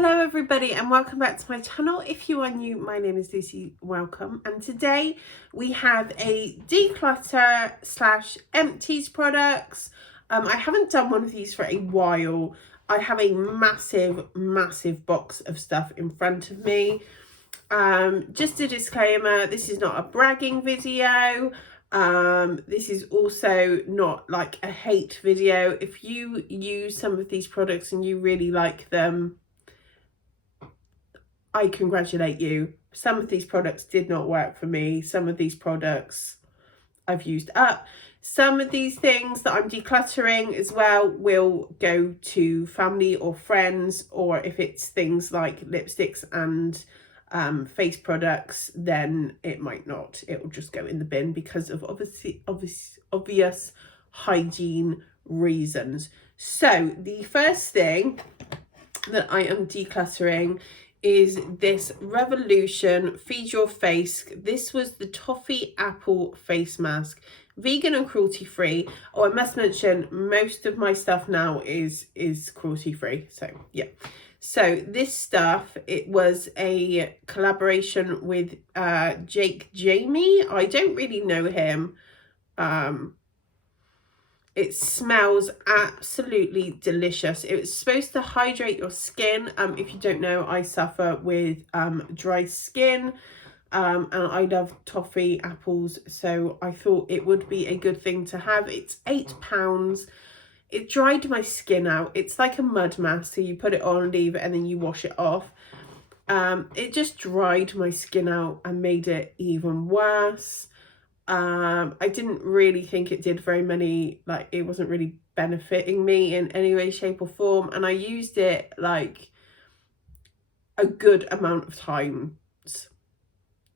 Hello everybody and welcome back to my channel. If you are new, my name is Lucy, welcome. And today we have a Declutter / Empties products. I haven't done one of these for a while. I have a massive box of stuff in front of me. Just a disclaimer, this is not a bragging video. This is also not like a hate video. If you use some of these products and you really like them, I congratulate you. Some of these products did not work for me. Some of these products I've used up. Some of these things that I'm decluttering as well will go to family or friends, or if it's things like lipsticks and face products, then it might not. It will just go in the bin because of obvious hygiene reasons. So the first thing that I am decluttering is this Revolution Feed Your Face. This was the toffee apple face mask, vegan and cruelty free. Oh, I must mention most of my stuff now is cruelty free, so yeah. So this stuff, it was a collaboration with Jake Jamie. I don't really know him. It smells absolutely delicious. It was supposed to hydrate your skin. If you don't know, I suffer with dry skin, and I love toffee apples, so I thought it would be a good thing to have. It's £8. It dried my skin out. It's like a mud mask, so you put it on, leave it, and then you wash it off. It just dried my skin out and made it even worse. I didn't really think it did very many, like it wasn't really benefiting me in any way, shape or form. And I used it like a good amount of times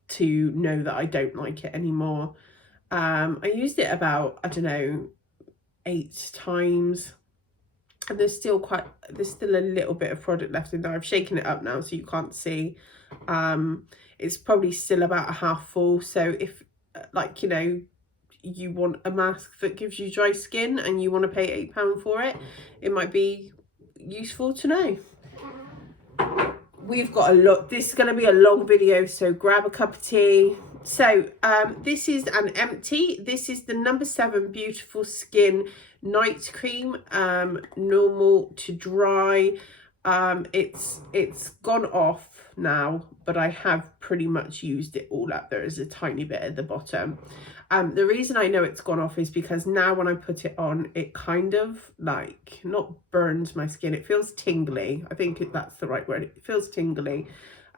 to know that I don't like it anymore. I used it about, I don't know, 8 times. And there's still a little bit of product left in there. I've shaken it up now so you can't see. It's probably still about a half full. So if, like, you know, you want a mask that gives you dry skin and you want to pay £8 for it, it might be useful to know. We've got a lot. This is going to be a long video, so grab a cup of tea. So this is an empty. This is the No. 7 Beautiful Skin Night Cream, normal to dry. It's gone off now, but I have pretty much used it all up. There is a tiny bit at the bottom. The reason I know it's gone off is because now when I put it on, it kind of like, not burns my skin, it feels tingly. I think that's the right word. It feels tingly.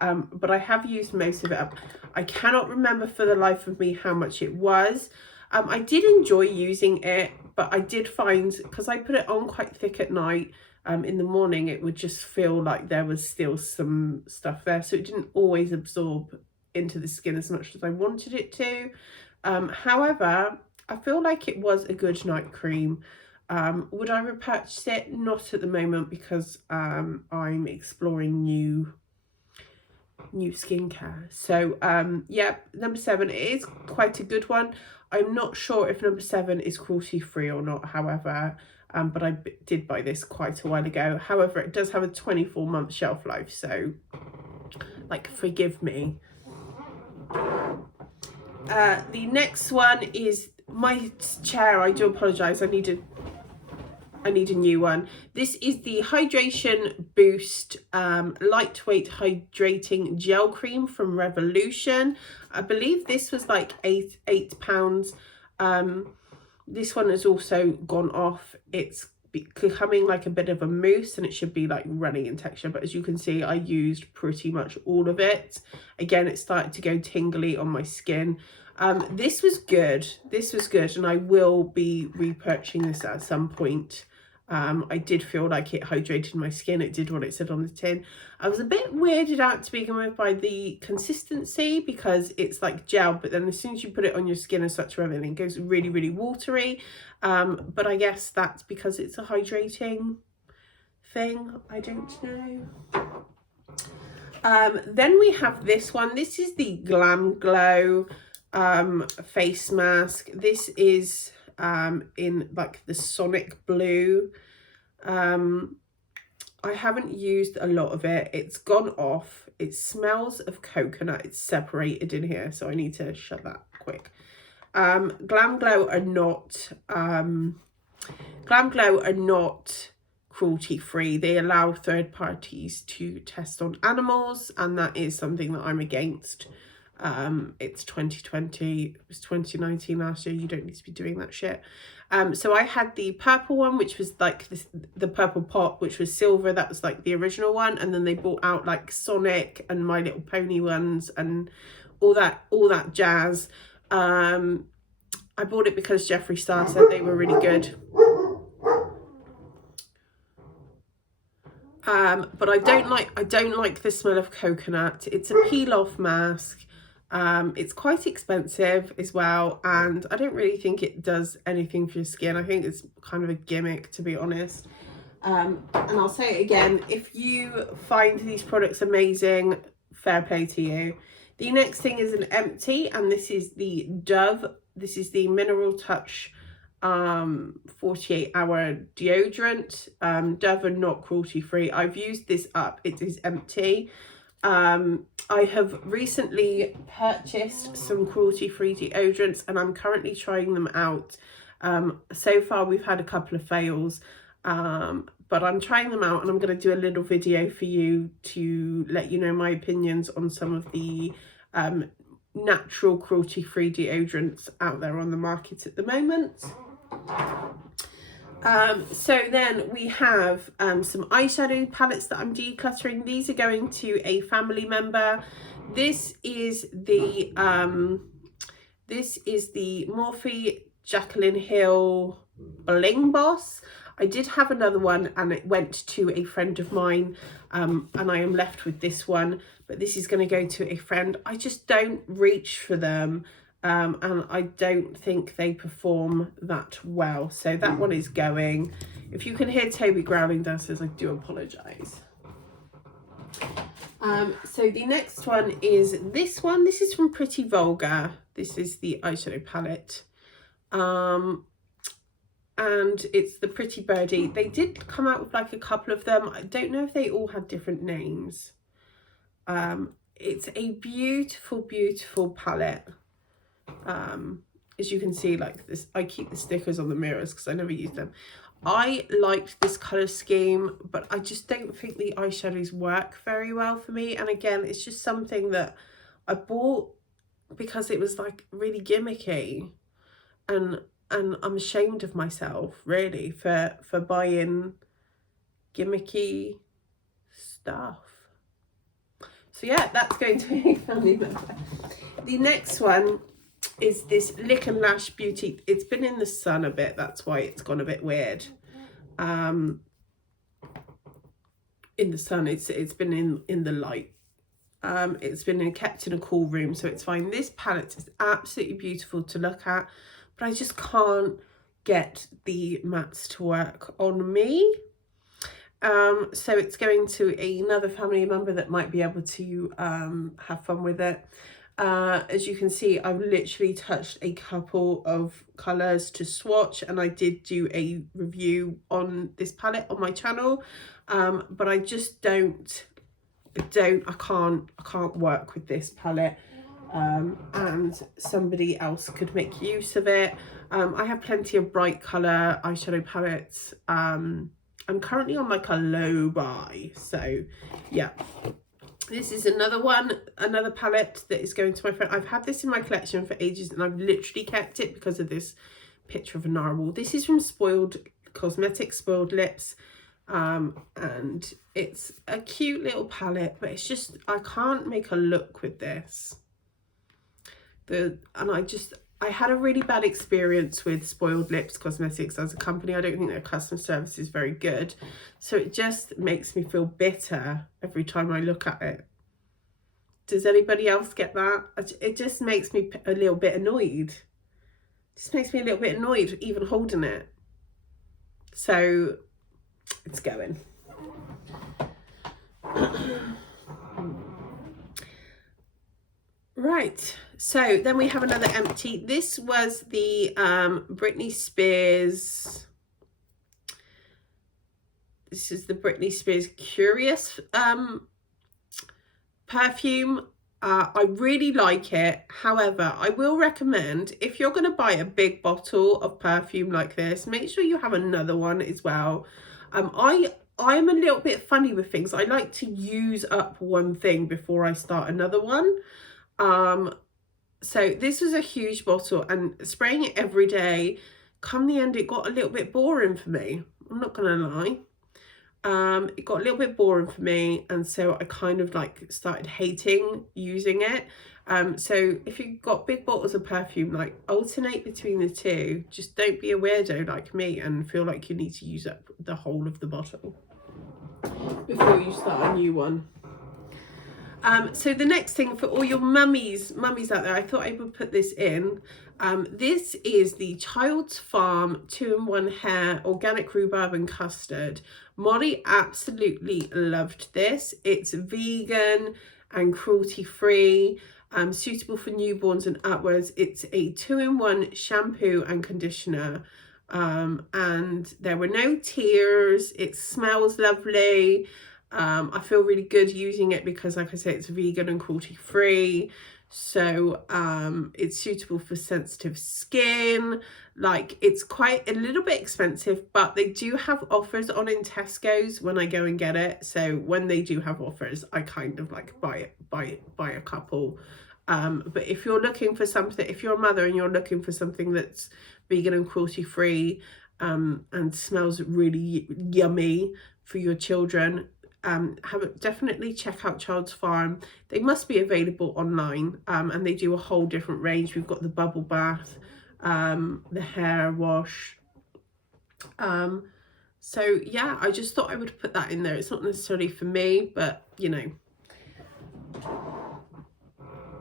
But I have used most of it up. I cannot remember for the life of me how much it was. I did enjoy using it, but I did find, because I put it on quite thick at night, in the morning it would just feel like there was still some stuff there, so it didn't always absorb into the skin as much as I wanted it to. However, I feel like it was a good night cream. Would I repurchase it? Not at the moment, because I'm exploring new skincare. So yeah, No. 7 is quite a good one. I'm not sure if No. 7 is cruelty free or not, however, but I did buy this quite a while ago. However, it does have a 24-month shelf life, so like, forgive me. The next one is my chair. I do apologize. I need a new one. This is the Hydration Boost lightweight hydrating gel cream from Revolution. I believe this was like £8. This one has also gone off. It's becoming like a bit of a mousse, and it should be like runny in texture, but as you can see, I used pretty much all of it. Again, it started to go tingly on my skin. This was good, and I will be repurchasing this at some point. I did feel like it hydrated my skin. It did what it said on the tin. I was a bit weirded out to begin with by the consistency, because it's like gel, but then as soon as you put it on your skin and such, everything goes really watery. But I guess that's because it's a hydrating thing. I don't know. Then we have this one. This is the Glam Glow face mask. This is in like the Sonic Blue. I haven't used a lot of it. It's gone off. It smells of coconut. It's separated in here, so I need to shut that quick. Glam Glow are not cruelty free. They allow third parties to test on animals, and that is something that I'm against. It's 2020, it was 2019 last year. You don't need to be doing that shit. So I had the purple one, which was like this, the purple pot, which was silver. That was like the original one, and then they brought out like Sonic and My Little Pony ones and all that jazz. I bought it because Jeffree Star said they were really good. But I don't like the smell of coconut. It's a peel off mask. It's quite expensive as well, and I don't really think it does anything for your skin. I think it's kind of a gimmick, to be honest. And I'll say it again, if you find these products amazing, fair play to you. The next thing is an empty, and this is the Dove. This is the Mineral Touch 48-hour deodorant. Dove are not cruelty free. I've used this up. It is empty. I have recently purchased some cruelty free deodorants, and I'm currently trying them out. So far we've had a couple of fails, but I'm trying them out, and I'm going to do a little video for you to let you know my opinions on some of the natural cruelty free deodorants out there on the market at the moment. So then we have some eyeshadow palettes that I'm decluttering. These are going to a family member. This is the Morphe Jaclyn Hill Bling Boss. I did have another one, and it went to a friend of mine, and I am left with this one, but this is going to go to a friend. I just don't reach for them. And I don't think they perform that well. So that one is going. If you can hear Toby growling downstairs, I do apologise. So the next one is this one. This is from Pretty Vulgar. This is the eyeshadow palette. And it's the Pretty Birdie. They did come out with like a couple of them. I don't know if they all had different names. It's a beautiful, beautiful palette. As you can see, like this, I keep the stickers on the mirrors because I never use them. I liked this colour scheme, but I just don't think the eyeshadows work very well for me. And again, it's just something that I bought because it was like really gimmicky, and I'm ashamed of myself really for buying gimmicky stuff. So yeah, that's going to be a family member. The next one is this Lick and Lash Beauty. It's been in the sun a bit, that's why it's gone a bit weird. In the sun, it's been in the light. It's been kept in a cool room, so it's fine. This palette is absolutely beautiful to look at, but I just can't get the mattes to work on me. So it's going to another family member that might be able to have fun with it. As you can see, I've literally touched a couple of colours to swatch, and I did do a review on this palette on my channel, but I just I can't work with this palette, and somebody else could make use of it. I have plenty of bright colour eyeshadow palettes. I'm currently on like a low buy, so yeah. This is another palette that is going to my friend. I've had this in my collection for ages, and I've literally kept it because of this picture of a narwhal. This is from Spoiled Cosmetics, Spoiled Lips, and it's a cute little palette, but it's just, I can't make a look with this. I had a really bad experience with Spoiled Lips Cosmetics as a company. I don't think their customer service is very good. So it just makes me feel bitter every time I look at it. Does anybody else get that? It just makes me a little bit annoyed. It just makes me a little bit annoyed even holding it. So it's going. Right, so then we have another empty. This was the Britney Spears. This is the Britney Spears Curious perfume. I really like it. However, I will recommend, if you're going to buy a big bottle of perfume like this, make sure you have another one as well. I'm a little bit funny with things. I like to use up one thing before I start another one. So this was a huge bottle, and spraying it every day, come the end, it got a little bit boring for me. I'm not going to lie. It got a little bit boring for me, and so I kind of like started hating using it. So if you've got big bottles of perfume, like alternate between the two. Just don't be a weirdo like me and feel like you need to use up the whole of the bottle before you start a new one. So the next thing for all your mummies out there, I thought I would put this in. This is the Child's Farm 2-in-1 Hair Organic Rhubarb and Custard. Molly absolutely loved this. It's vegan and cruelty-free, suitable for newborns and upwards. It's a 2-in-1 shampoo and conditioner. And there were no tears. It smells lovely. I feel really good using it because, like I say, it's vegan and cruelty-free. So it's suitable for sensitive skin. Like, it's quite a little bit expensive, but they do have offers on in Tesco's when I go and get it. So when they do have offers, I kind of like buy a couple. But if you're looking for something, if you're a mother and you're looking for something that's vegan and cruelty-free and smells really yummy for your children, definitely check out Child's Farm. They must be available online, and they do a whole different range. We've got the bubble bath, the hair wash. So yeah, I just thought I would put that in there. It's not necessarily for me, but you know.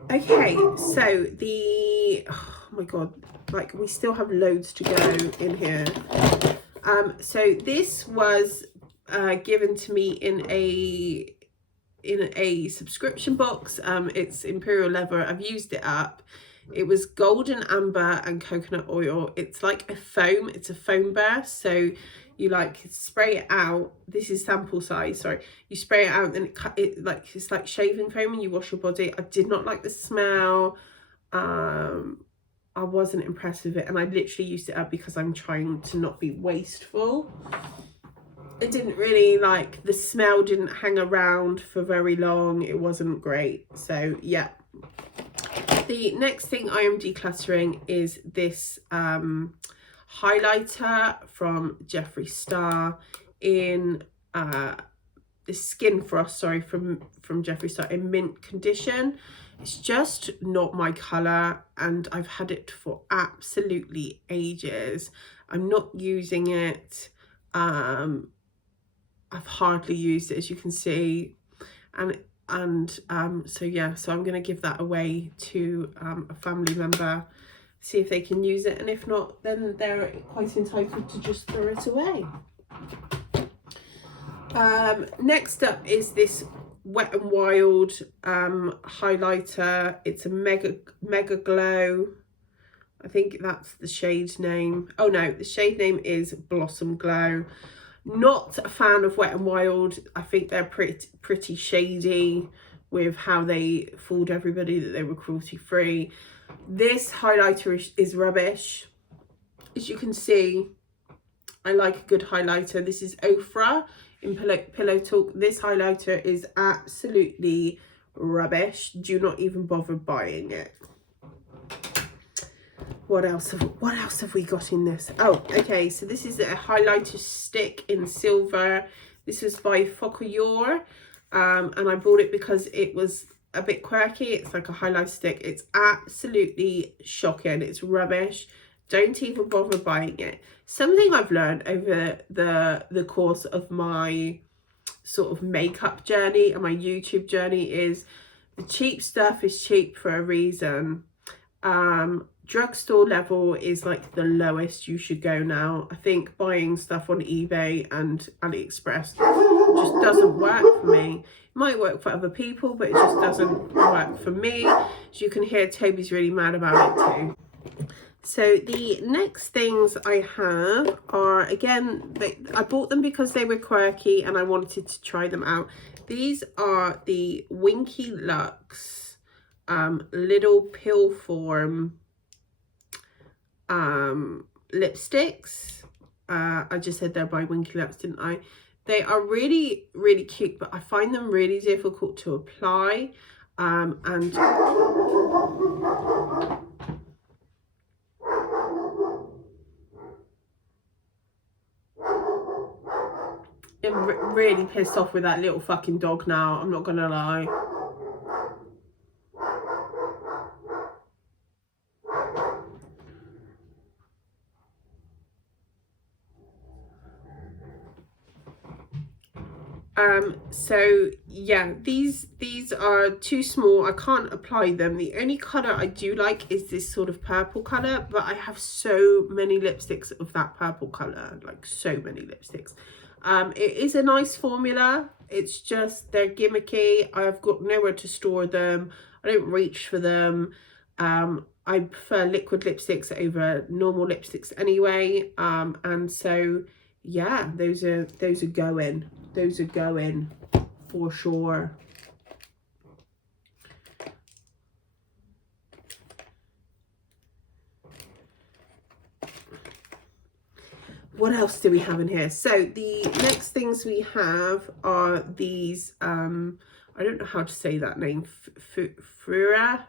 Okay, so oh my god, like we still have loads to go in here. So this was given to me in a subscription box. It's Imperial Leather. I've used it up. It was golden amber and coconut oil. It's like a foam. It's a foam burst. So you like spray it out. This is sample size. Sorry, you spray it out, and it's like shaving foam, and you wash your body. I did not like the smell. I wasn't impressed with it, and I literally used it up because I'm trying to not be wasteful. It didn't really like, the smell didn't hang around for very long. It wasn't great. So yeah. The next thing I am decluttering is this highlighter from Jeffree Star in the Skin Frost, sorry, from Jeffree Star in mint condition. It's just not my colour, and I've had it for absolutely ages. I'm not using it. I've hardly used it, as you can see, and so yeah, so I'm going to give that away to a family member, see if they can use it, and if not, then they're quite entitled to just throw it away. Next up is this Wet n Wild highlighter. It's a mega glow. I think that's the shade name. Oh no, the shade name is Blossom Glow. Not a fan of Wet n Wild. I think they're pretty shady with how they fooled everybody that they were cruelty free. This highlighter is rubbish. As you can see, I like a good highlighter. This is Ofra in Pillow Talk. This highlighter is absolutely rubbish. Do not even bother buying it. What else have we got in this? Oh, okay, so this is a highlighter stick in silver. This was by Focaccia, and I bought it because it was a bit quirky. It's like a highlighter stick. It's absolutely shocking. It's rubbish. Don't even bother buying it. Something I've learned over the course of my sort of makeup journey and my YouTube journey is the cheap stuff is cheap for a reason. Drugstore level is like the lowest you should go now. I think buying stuff on eBay and AliExpress just doesn't work for me. It might work for other people, but it just doesn't work for me. As you can hear, Toby's really mad about it too. So the next things I have are, again, I bought them because they were quirky and I wanted to try them out. These are the Winky Lux little pill form lipsticks. I just said they're by Winky Lux, didn't I? They are really, really cute, but I find them really difficult to apply. And I'm really pissed off with that little fucking dog now, I'm not gonna lie. So yeah, these are too small. I can't apply them. The only color I do like is this sort of purple color, but I have so many lipsticks of that purple color, like so many lipsticks. It is a nice formula. It's just they're gimmicky. I've got nowhere to store them. I don't reach for them. I prefer liquid lipsticks over normal lipsticks anyway. And so yeah, those are going. Those are going for sure. What else do we have in here? So the next things we have are these, I don't know how to say that name, Fioa,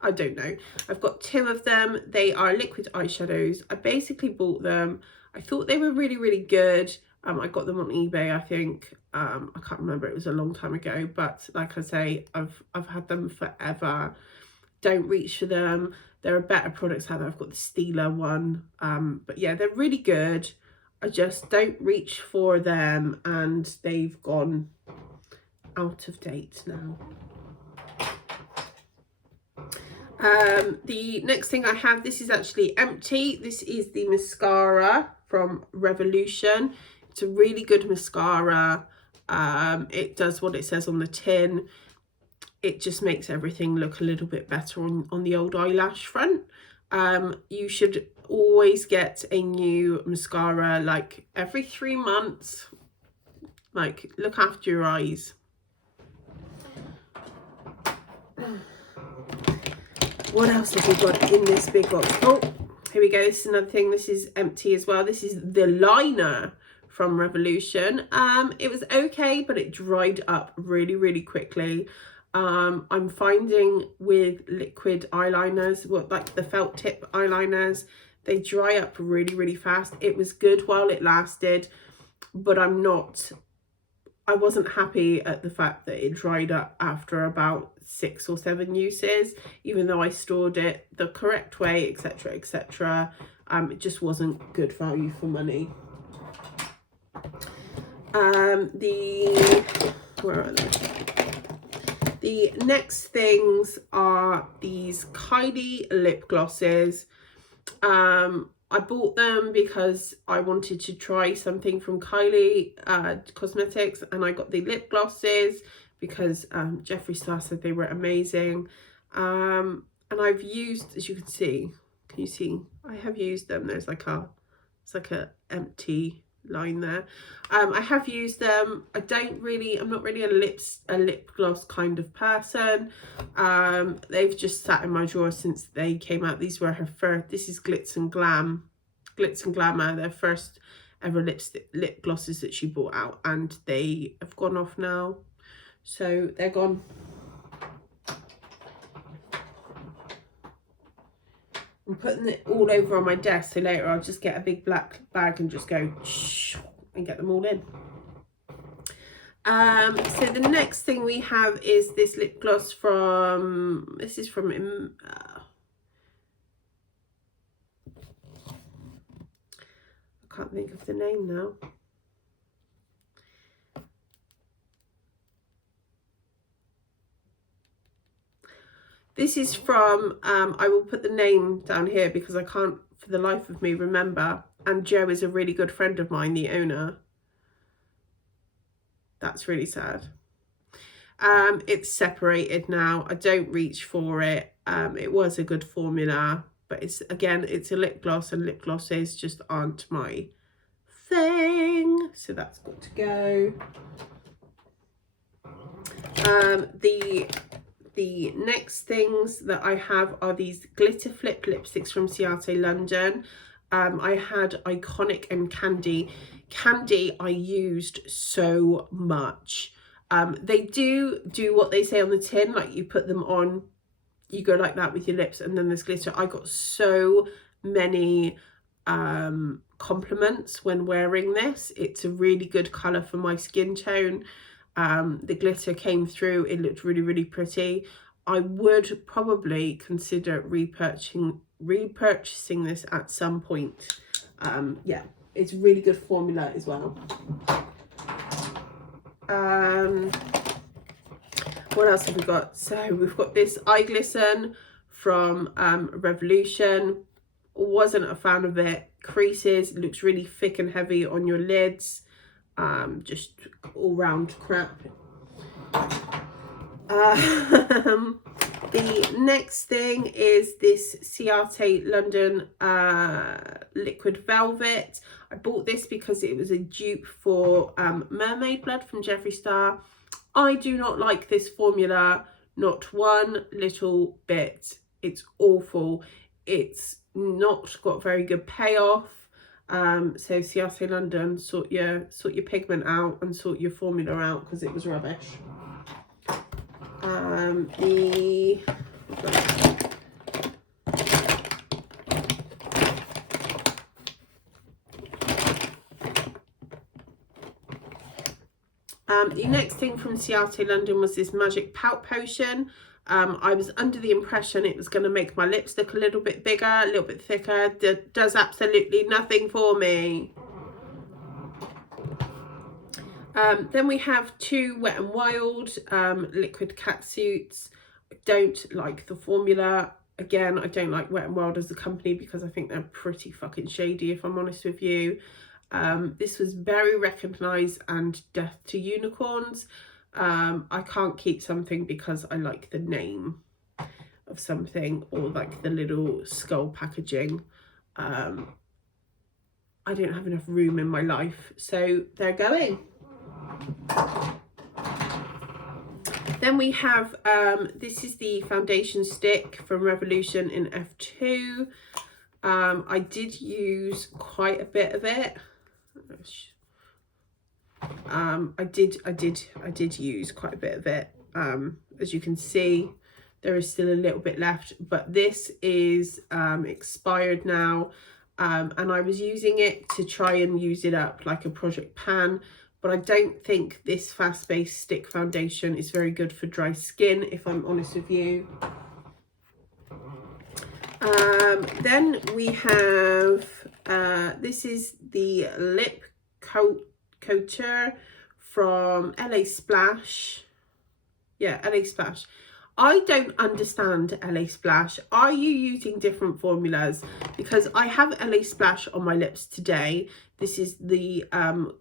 I don't know. I've got two of them. They are liquid eyeshadows. I basically bought them. I thought they were really, really good. I got them on eBay, I think. I can't remember, it was a long time ago, but like I say, I've had them forever. Don't reach for them. There are better products out there. I've got the Stila one. But yeah, they're really good. I just don't reach for them and they've gone out of date now. The next thing I have, this is actually empty. This is the mascara from Revolution. It's a really good mascara. It does what it says on the tin. It just makes everything look a little bit better on the old eyelash front. You should always get a new mascara like every 3 months. Like, look after your eyes. What else have we got in this big box? Oh, here we go. This is another thing. This is empty as well. This is the liner from Revolution. It was okay, but it dried up really, really quickly. I'm finding with liquid eyeliners, like the felt tip eyeliners, they dry up really, really fast. It was good while it lasted, but I wasn't happy at the fact that it dried up after about 6 or 7 uses, even though I stored it the correct way, etc, etc. It just wasn't good value for money. Where are they? The next things are these Kylie lip glosses. I bought them because I wanted to try something from Kylie Cosmetics, and I got the lip glosses because Jeffree Star said they were amazing. And I've used, as you can see, I have used them. There's like it's like a empty line there. I have used them. I'm not really a lip gloss kind of person. They've just sat in my drawer since they came out. These were her first. This is Glitz and Glamour, their first ever lip glosses that she brought out, and they have gone off now, so they're gone. I'm putting it all over on my desk, so later I'll just get a big black bag and just go shh and get them all in. So the next thing we have is this lip gloss from, I can't think of the name now. This is from, I will put the name down here because I can't for the life of me remember. And Joe is a really good friend of mine, the owner. That's really sad. It's separated now. I don't reach for it. It was a good formula, but it's a lip gloss, and lip glosses just aren't my thing, so that's got to go. The next things that I have are these glitter flip lipsticks from Ciate London. I had Iconic and Candy. Candy I used so much. They do what they say on the tin, like you put them on, you go like that with your lips, and then there's glitter. I got so many compliments when wearing this. It's a really good colour for my skin tone. The glitter came through, it looked really, really pretty. I would probably consider repurchasing this at some point. Yeah, it's a really good formula as well. What else have we got? So we've got this eye glisten from Revolution. Wasn't a fan of it. Creases, it looks really thick and heavy on your lids. Just all round crap. The next thing is this Ciate London Liquid Velvet. I bought this because it was a dupe for Mermaid Blood from Jeffree Star. I do not like this formula, not one little bit. It's awful. It's not got very good payoff. So Ciate London, sort your pigment out and sort your formula out, because it was rubbish. The next thing from Ciate London was this Magic Pout Potion. I was under the impression it was going to make my lips look a little bit bigger, a little bit thicker. Does absolutely nothing for me. Then we have two Wet n Wild liquid catsuits. I don't like the formula. Again, I don't like Wet n Wild as a company because I think they're pretty fucking shady, if I'm honest with you. This was very recognised and Death to Unicorns. I can't keep something because I like the name of something, or like the little skull packaging. I don't have enough room in my life, so they're going. Then we have this is the foundation stick from Revolution in F2. I did use quite a bit of it. I did use quite a bit of it. As you can see, there is still a little bit left, but this is expired now, and I was using it to try and use it up like a project pan, but I don't think this fast-based stick foundation is very good for dry skin, if I'm honest with you. Then we have this is the lip coater from LA Splash. Yeah, LA Splash. I don't understand LA Splash. Are you using different formulas? Because I have LA Splash on my lips today. This is the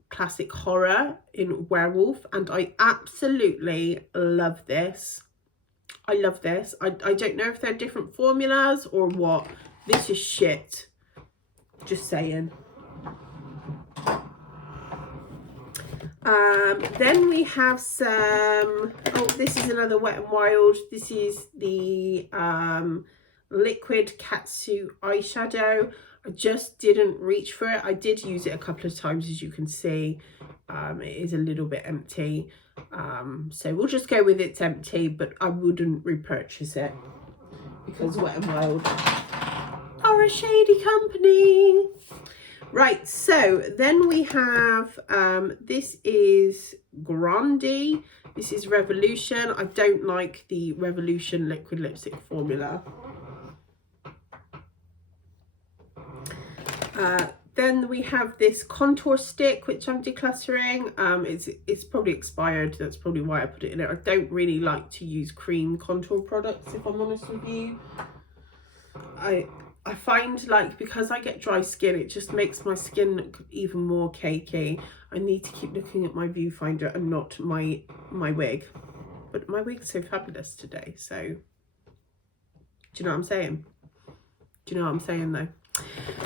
classic horror in Werewolf, and I absolutely love this. I love this. I don't know if they're different formulas or what. This is shit. Just saying. Then we have some, oh, this is another Wet n Wild. This is the liquid catsuit eyeshadow. I just didn't reach for it. I did use it a couple of times, as you can see. It is a little bit empty. So we'll just go with it's empty, but I wouldn't repurchase it because Wet n Wild are a shady company. Right, so then we have, this is Grandi. This is Revolution. I don't like the Revolution liquid lipstick formula. Then we have this contour stick, which I'm decluttering. It's probably expired. That's probably why I put it in there. I don't really like to use cream contour products, if I'm honest with you. I find, like, because I get dry skin, it just makes my skin look even more cakey. I need to keep looking at my viewfinder and not my wig. But my wig's so fabulous today, so Do you know what I'm saying? Do you know what I'm saying though?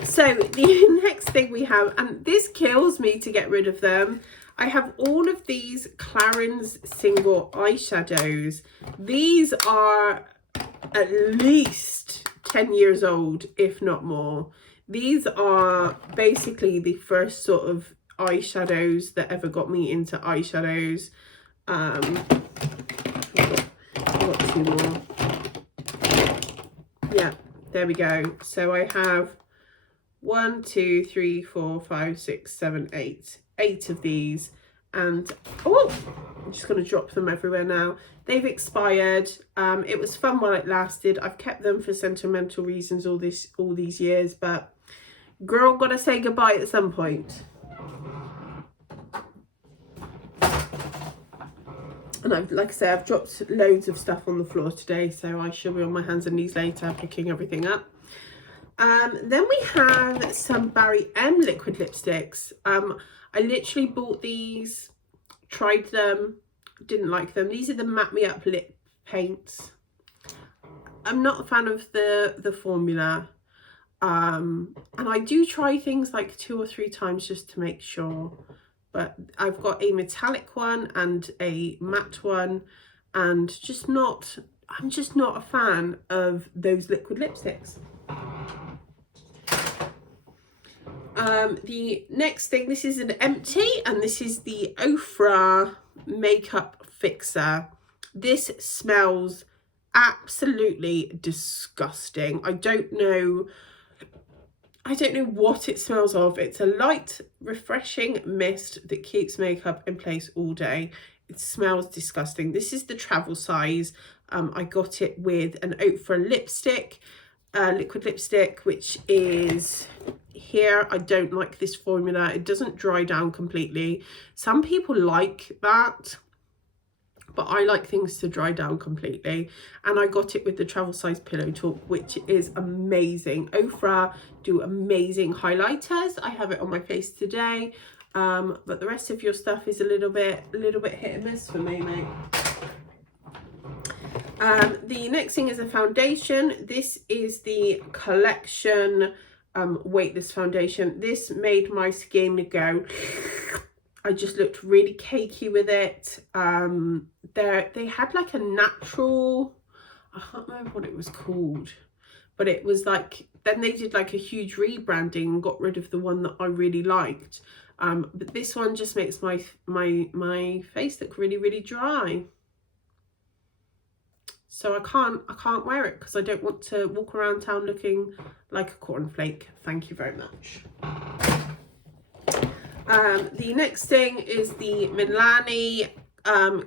So the next thing we have, and this kills me to get rid of them, I have all of these Clarins single eyeshadows. These are at least 10 years old, if not more. These are basically the first sort of eyeshadows that ever got me into eyeshadows. I've got two more. Yeah, there we go. So I have 1, 2, 3, 4, 5, 6, 7, 8. 8 of these, and oh, I'm just going to drop them everywhere now. They've expired. It was fun while it lasted. I've kept them for sentimental reasons all these years, but girl, gotta say goodbye at some point. And like I say, I've dropped loads of stuff on the floor today, so I shall be on my hands and knees later picking everything up. Then we have some Barry M liquid lipsticks. I literally bought these, tried them, didn't like them. These are the Matte Me Up lip paints. I'm not a fan of the formula. And I do try things like 2 or 3 times just to make sure. But I've got a metallic one and a matte one, and I'm just not a fan of those liquid lipsticks. The next thing, this is an empty, and this is the Ofra makeup fixer. This smells absolutely disgusting. I don't know what it smells of. It's a light, refreshing mist that keeps makeup in place all day. It smells disgusting. This is the travel size. I got it with an Ofra lipstick, liquid lipstick, which is here. I don't like this formula. It doesn't dry down completely. Some people like that, but I like things to dry down completely. And I got it with the travel size Pillow Talk, which is amazing. Ofra do amazing highlighters. I have it on my face today, but the rest of your stuff is a little bit hit and miss for me, mate. The next thing is a foundation. This is the Collection weightless foundation. This made my skin go. I just looked really cakey with it. They had like a natural, I can't remember what it was called, but it was like, then they did like a huge rebranding and got rid of the one that I really liked. But this one just makes my face look really dry. So I can't wear it because I don't want to walk around town looking like a cornflake. Thank you very much. The next thing is the Milani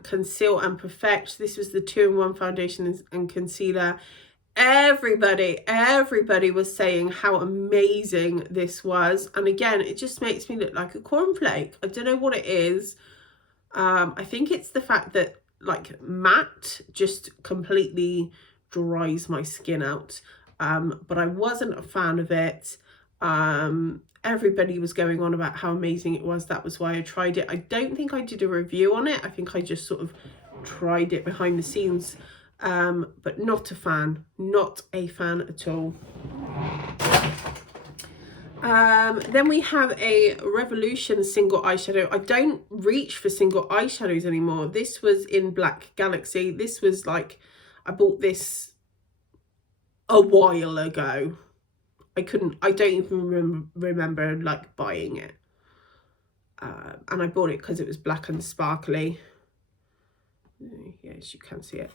Conceal and Perfect. This was the 2-in-1 foundation and concealer. Everybody was saying how amazing this was. And again, it just makes me look like a cornflake. I don't know what it is. I think it's the fact that like matte just completely dries my skin out. But I wasn't a fan of it. Everybody was going on about how amazing it was. That was why I tried it. I don't think I did a review on it. I think I just sort of tried it behind the scenes, but not a fan at all. Then we have a Revolution single eyeshadow. I don't reach for single eyeshadows anymore. This was in Black Galaxy. This was like, I bought this a while ago. I don't even remember like buying it. And I bought it because it was black and sparkly. Yes, you can see it.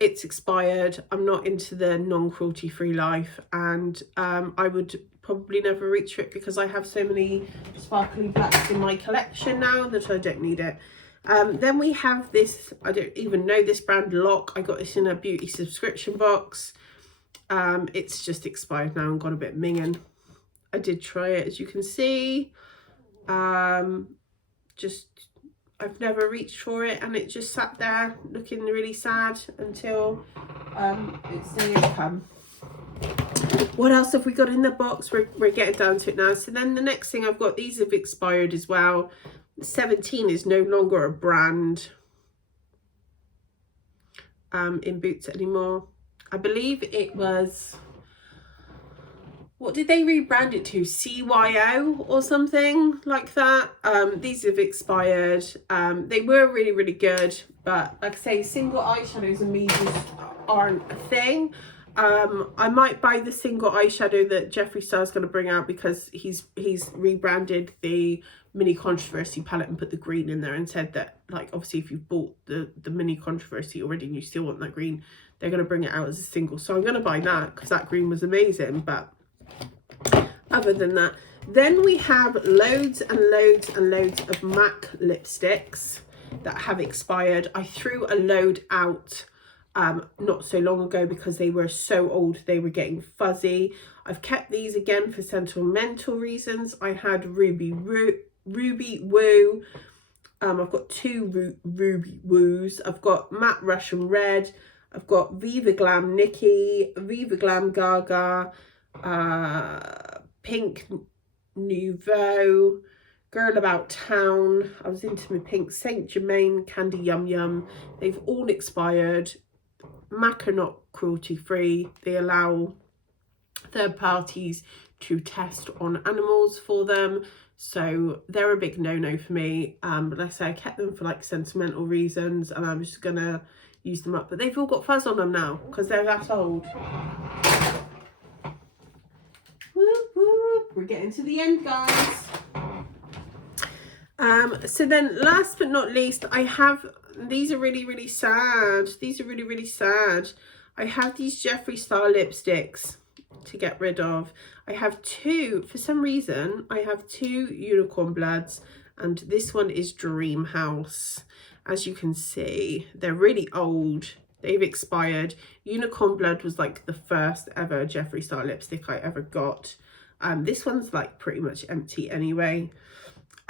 It's expired. I'm not into the non-cruelty free life, and I would probably never reach for it because I have so many sparkly blacks in my collection now that I don't need it. Then we have this, I don't even know this brand, Lock. I got this in a beauty subscription box. It's just expired now and got a bit minging. I did try it, as you can see. I've never reached for it, and it just sat there looking really sad until it's saying it's come. What else have we got in the box? We're getting down to it now. So then the next thing I've got, these have expired as well. 17 is no longer a brand in Boots anymore. I believe it was, what did they rebrand it to? CYO or something like that. These have expired. They were really, really good, but like I say, single eyeshadows and medias aren't a thing. I might buy the single eyeshadow that Jeffree Star's going to bring out, because he's rebranded the Mini Controversy palette and put the green in there, and said that, like, obviously if you've bought the Mini Controversy already and you still want that green, they're going to bring it out as a single. So I'm going to buy that because that green was amazing. But other than that, then we have loads and loads and loads of MAC lipsticks that have expired. I threw a load out not so long ago because they were so old, they were getting fuzzy. I've kept these again for sentimental reasons. I had Ruby Woo. I've got two Ruby Woos. I've got Matte Russian Red. I've got Viva Glam Nikki, Viva Glam Gaga, Pink Nouveau, Girl About Town. I was into my pink Saint Germain, Candy Yum Yum. They've all expired. MAC are not cruelty free. They allow third parties to test on animals for them, so they're a big no-no for me. But like I say, I kept them for like sentimental reasons, and I'm just gonna use them up. But they've all got fuzz on them now because they're that old. Whoop, whoop. We're getting to the end, guys. So then last but not least, I have, these are really, really sad. These are really, really sad. I have these Jeffree Star lipsticks to get rid of. I have two, for some reason, I have two Unicorn Bloods, and this one is Dream House. As you can see, they're really old. They've expired. Unicorn Blood was like the first ever Jeffree Star lipstick I ever got. This one's like pretty much empty anyway.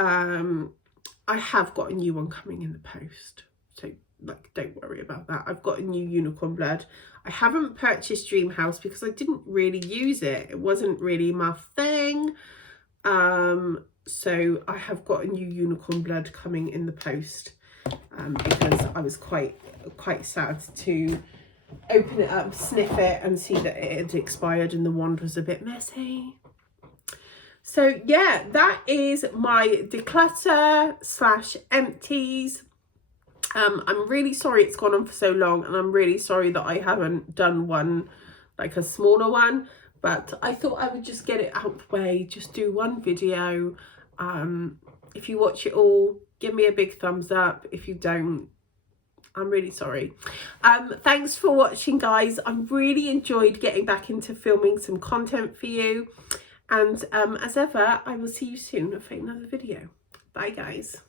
I have got a new one coming in the post, so like don't worry about that. I've got a new Unicorn Blood. I haven't purchased Dream House because I didn't really use it. It wasn't really my thing. So I have got a new Unicorn Blood coming in the post, because I was quite sad to open it up, sniff it, and see that it had expired and the wand was a bit messy. So yeah, that is my declutter / empties. I'm really sorry it's gone on for so long, and I'm really sorry that I haven't done one, like a smaller one, but I thought I would just get it out the way, just do one video. If you watch it all, give me a big thumbs up. If you don't, I'm really sorry. Thanks for watching, guys. I really enjoyed getting back into filming some content for you. And as ever, I will see you soon for another video. Bye, guys.